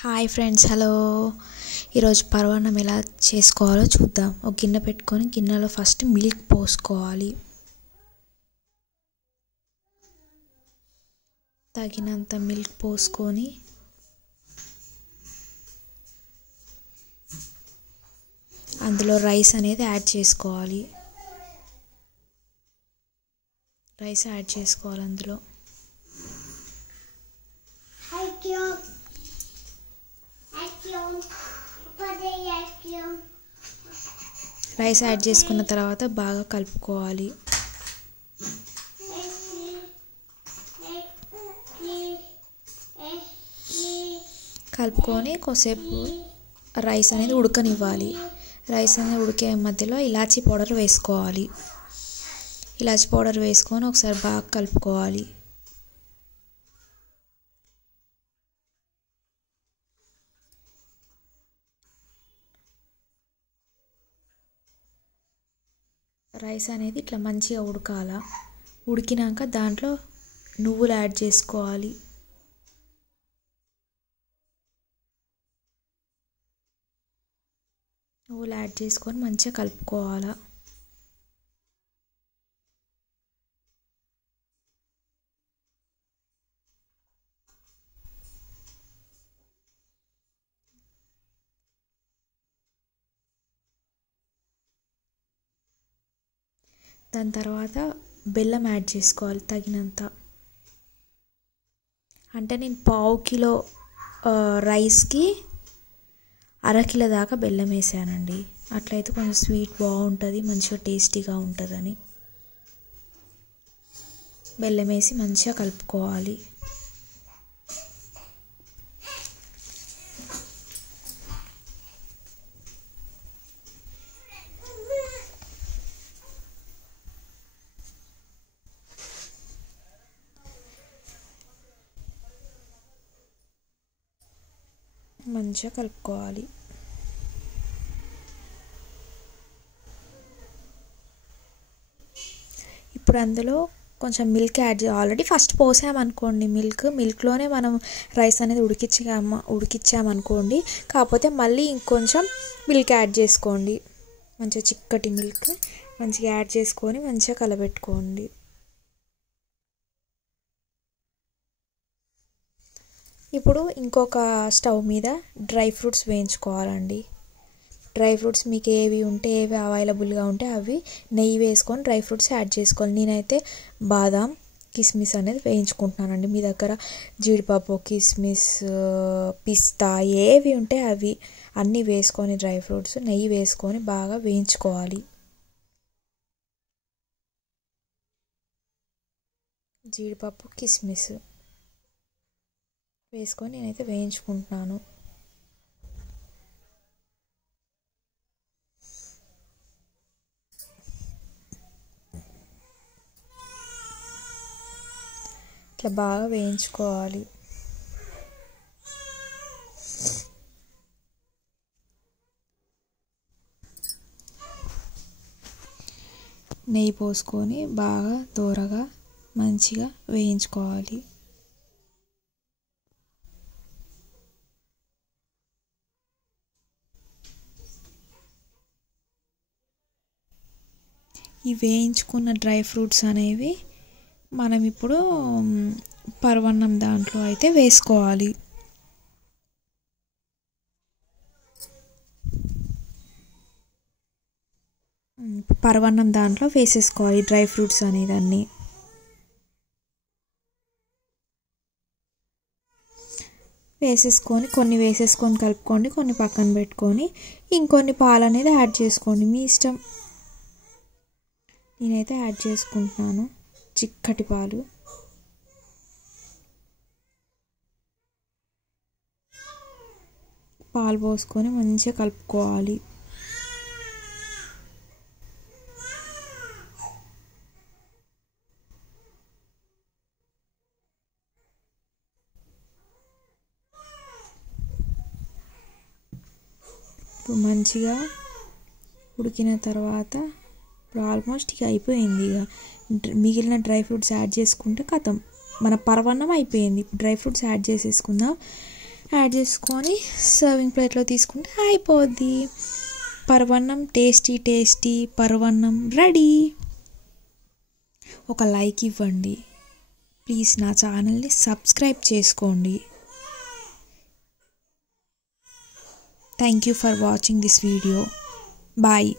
Hi friends, hello. ఈరోజు పరమాన్నం ఎలా చేసుకోవాలో చూద్దాం. ఒక గిన్నె పెట్టుకొని గిన్నెలో ఫస్ట్ మిల్క్ పోసుకోవాలి. తగినంత మిల్క్ పోసుకొని అందులో రైస్ అనేది యాడ్ చేసుకోవాలి. అందులో రైస్ యాడ్ చేసుకున్న తర్వాత బాగా కలుపుకోవాలి. కలుపుకొని కొద్దిసేపు రైస్ అనేది ఉడకనివ్వాలి. రైస్ అనేది ఉడికే మధ్యలో ఇలాచీ పౌడర్ వేసుకోవాలి. ఇలాచీ పౌడర్ వేసుకొని ఒకసారి బాగా కలుపుకోవాలి. రైస్ అనేది ఇట్లా మంచిగా ఉడకాల. ఉడికినాక దాంట్లో నువ్వులు యాడ్ చేసుకోవాలి. నువ్వులు యాడ్ చేసుకొని మంచిగా కలుపుకోవాలి. దాని తర్వాత బెల్లం యాడ్ చేసుకోవాలి తగినంత. అంటే నేను పావు కిలో రైస్కి అరకిలో దాకా బెల్లం వేసానండి. అట్లయితే కొంచెం స్వీట్ బాగుంటుంది, మంచిగా టేస్టీగా ఉంటుందని బెల్లం వేసి మంచిగా కలుపుకోవాలి. మంచిగా కలుపుకోవాలి. ఇప్పుడు అందులో కొంచెం మిల్క్ యాడ్ చేయాలి. ఆల్రెడీ ఫస్ట్ పోసామనుకోండి మిల్క్లోనే మనం రైస్ అనేది ఉడికిచ్చామనుకోండి. కాకపోతే మళ్ళీ ఇంకొంచెం మిల్క్ యాడ్ చేసుకోండి. మంచిగా చిక్కటి మిల్క్ మంచిగా యాడ్ చేసుకొని మంచిగా కలబెట్టుకోండి. ఇప్పుడు ఇంకొక స్టవ్ మీద డ్రై ఫ్రూట్స్ వేయించుకోవాలండి. డ్రై ఫ్రూట్స్ మీకు ఏవి అవైలబుల్గా ఉంటే అవి నెయ్యి వేసుకొని డ్రై ఫ్రూట్స్ యాడ్ చేసుకోవాలి. నేనైతే బాదాం, కిస్మిస్ అనేది వేయించుకుంటున్నానండి. మీ దగ్గర జీడిపప్పు, కిస్మిస్, పిస్తా ఏవి ఉంటే అవి అన్నీ వేసుకొని డ్రై ఫ్రూట్స్ నెయ్యి వేసుకొని బాగా వేయించుకోవాలి. జీడిపప్పు, కిస్మిస్ వేసుకొని నేనైతే వేయించుకుంటున్నాను. ఇట్లా బాగా వేయించుకోవాలి. నెయ్యి పోసుకొని బాగా దోరగా మంచిగా వేయించుకోవాలి. ఈ వేయించుకున్న డ్రై ఫ్రూట్స్ అనేవి మనం ఇప్పుడు పరమాన్నం దాంట్లో అయితే వేసుకోవాలి. పరమాన్నం దాంట్లో వేసేసుకోవాలి డ్రై ఫ్రూట్స్ అనేది అన్నీ. కొన్ని వేసేసుకొని కలుపుకోండి, కొన్ని పక్కన పెట్టుకొని ఇంకొన్ని పాలు అనేది యాడ్ చేసుకోండి, మీ ఇష్టం. నేనైతే యాడ్ చేసుకుంటున్నాను చిక్కటి పాలు. పాలు పోసుకొని మంచిగా కలుపుకోవాలి. ఇప్పుడు మంచిగా ఉడికిన తర్వాత ఇప్పుడు ఆల్మోస్ట్ ఇక అయిపోయింది. ఇక మిగిలిన డ్రై ఫ్రూట్స్ యాడ్ చేసుకుంటే కథం మన పరమాన్నం అయిపోయింది. డ్రై ఫ్రూట్స్ యాడ్ చేసేసుకుందాం. యాడ్ చేసుకొని సర్వింగ్ ప్లేట్లో తీసుకుంటే అయిపోద్ది. పరవన్నం టేస్టీ పరవన్నం రెడీ. ఒక లైక్ ఇవ్వండి ప్లీజ్, నా ఛానల్ని సబ్స్క్రైబ్ చేసుకోండి. Thank you for watching this video. Bye.